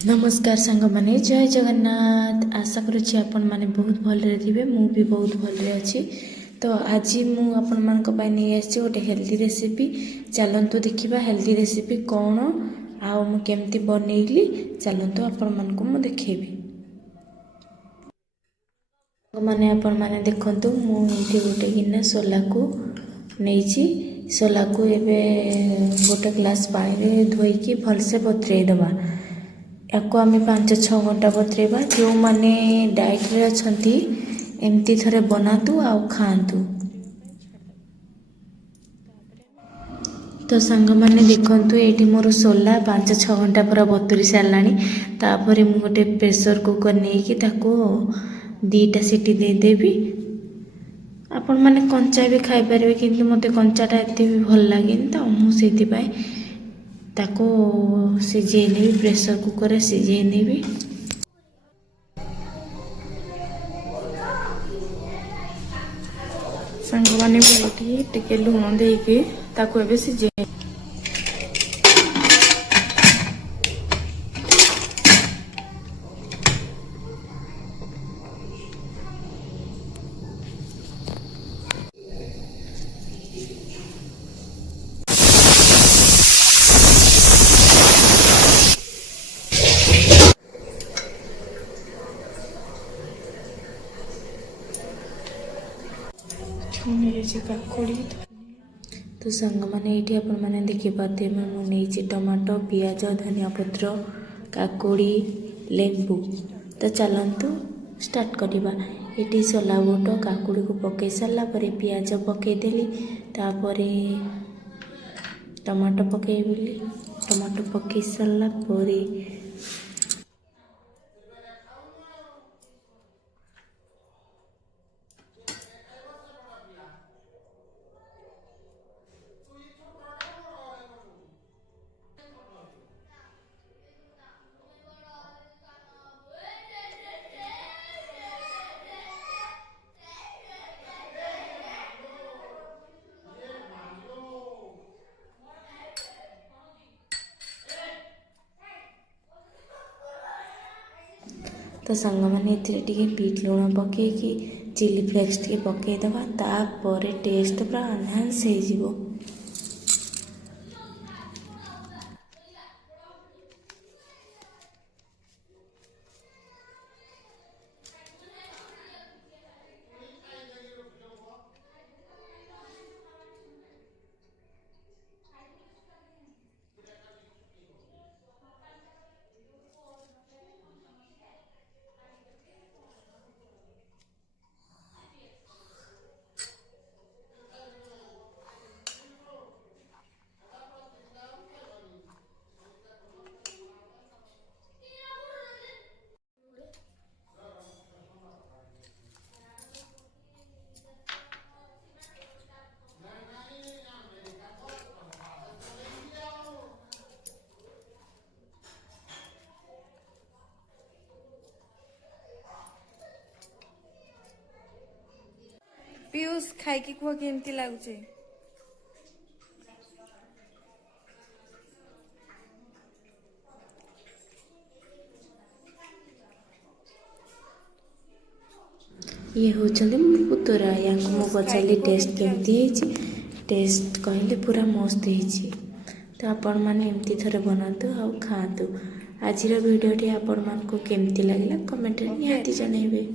नमस्कार सांग माने जय जगन्नाथ। आशा करुच्ची आपण माने बहुत भलरे थिबे। मु भी बहुत भलरे अछि। तो आज मु आपण मानक पय नै आछि गोटे हेल्दी रेसिपी। चलंतु देखिबा हेल्दी रेसिपी कोन आ मु केमती बनेइली। चलंतु आपण मानक मु देखेबी। माने आपण माने देखंतु मु एठी गोटे गिना सोला को नैछि। सोला को एबे गोटे ग्लास पानी रे धोई के भलसे बतरेइ दबा। याको आम 5-6 घंटा बतरेबा। जो माने डाइट रे अछंती एमती थरे बनातु आ खातु। तो सांग माने देखंतु एठी मोर सोला 5-6 घंटा पूरा बतरी सारलानी। तापरे मु गोटे प्रेशर कुकर नै कि ताको 2टा सीटी दे देबी। आपण माने कंचा भी खाइ परबे किंतु मते कंचाटा एते भी भल लागेनी। त मु सेति पाई ताको सिझेइ नेबी। प्रेशर कुकर रे सिझेइ नेबी। सांग माने बेठी टिके लूण देके ताको एबे सिझेइ। तो सांग माने ये आपण माने देखि पाते मु नेछि टमाटो पियाज धनिया पत्र काकुड़ी लेंबू। तो चलंतु स्टार्ट करिबा। एटी सोला बुट काकुड़ी को पके सारला परे पियाज पके देली। तापरे टमाटो पकेइली। टमाटो पके सारला परे तो सांग माने एथिरे टिके बीट लूण पके कि चिली फ्लेक्स टिके पके दबा। तापरे टेस्ट पूरा एनहांस हो जिवो। पीयूष खाई की कह केमती लगुचे? ये होचंदी मो पुतरा। या मो पचाली टेस्ट केमती है। टेस्ट कहले पूरा मस्त है। तो आपण माने एमती थरे बनातु आ खातु। आजिर वीडियोटी आपण मानको केमती लागला कमेंट रे निहाती जणाइबे।